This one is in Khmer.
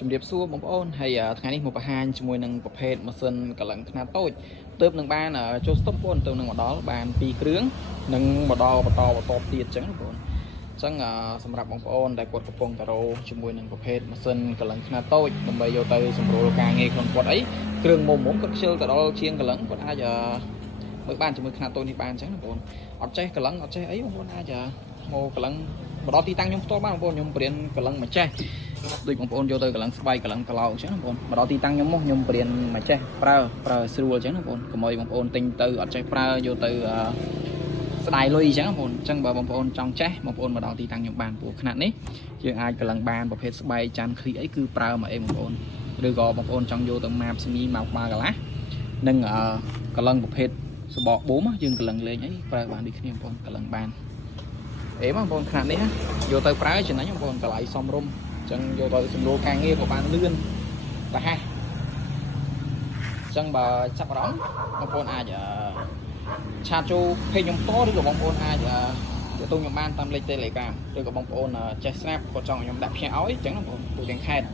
ជំរាបសួរបងប្អូនហើយថ្ងៃនេះមកបង្ហាញជាមួយនឹងប្រភេទម៉ាស៊ីនកលឹងខ្នាតតូចទើបនឹងបានចូលស្តុបបងប្អូនទៅនឹងមកដល់បាន2គ្រឿងនិងមកដល់បន្តទៀតអញ្ចឹងបងប្អូនអញ្ចឹងសម្រាប់បងប្អូនដែលគាត់កំពុងតរោជាមួយនឹងប្រភេទម៉ាស៊ីនកលឹងខ្នាតតូចដើម្បីយកទៅសម្រួលការងារក្នុងគាត់អីគ្រឿងមុំគាត់ខ្ជិលទៅដល់ជាងកលឹងគាត់អាចមើលបានជាមួយខ្នាតតូចនេះបានអញ្ចឹងបងប្អូនអត់ចេះកលឹងអត់ចេះអីបងប្អូនអាចមកកលឹងមកដល់ទីតាំងខ្ញុំផ្ទាល់បានបងប្អូនខ្ញុំបរៀនកលឹងមកចេះដូចបងប្អូនយកទៅកលឹងស្បែកកលឹងក្លោកអញ្ចឹងបងប្អូនមកដល់ទីតាំងខ្ញុំមកខ្ញុំបរៀនមកចេះប្រើស្រួលអញ្ចឹងបងប្អូនកុំឲ្យបងប្អូនទិញទៅអត់ចេះប្រើយកទៅស្ដាយលុយអញ្ចឹងបងប្អូនអញ្ចឹងបើបងប្អូនចង់ចេះបងប្អូនមកដល់ទីតាំងខ្ញុំបានព្រោះຂະຫນាត់នេះយើងអាចកលឹងបានប្រភេទស្បែកចាន់ឃ្លីអីគឺប្រើមកអីបងប្អូនឬក៏បងប្អូនចង់យកទៅម៉ាបស្មីម៉ាបក្បាលកន្លះនិងកលឹងប្រភេទសបកបូមយើងកលឹងលេងអីប្រើបានដូចគ្នាបងប្អូនកលឹងបានអេបងប្អូនຂະຫນាត់នេះយកទៅប្រើចំណេញបងប្អូនកន្លែងសមរម្យអញ្ចឹងយកទៅសម្រួលការងារក៏បានលឿនរហ័សអញ្ចឹងបើចាប់អារម្មណ៍បងប្អូនអាចឆាតចូលเพจខ្ញុំតឬក៏បងប្អូនអាចទៅខ្ញុំបានតាមលេខ Telegram ឬក៏បងប្អូនចេះស្រាប់គាត់ចង់ឲ្យខ្ញុំដាក់ផ្ញើឲ្យអញ្ចឹងបងប្អូនទូទាំងខេត្ត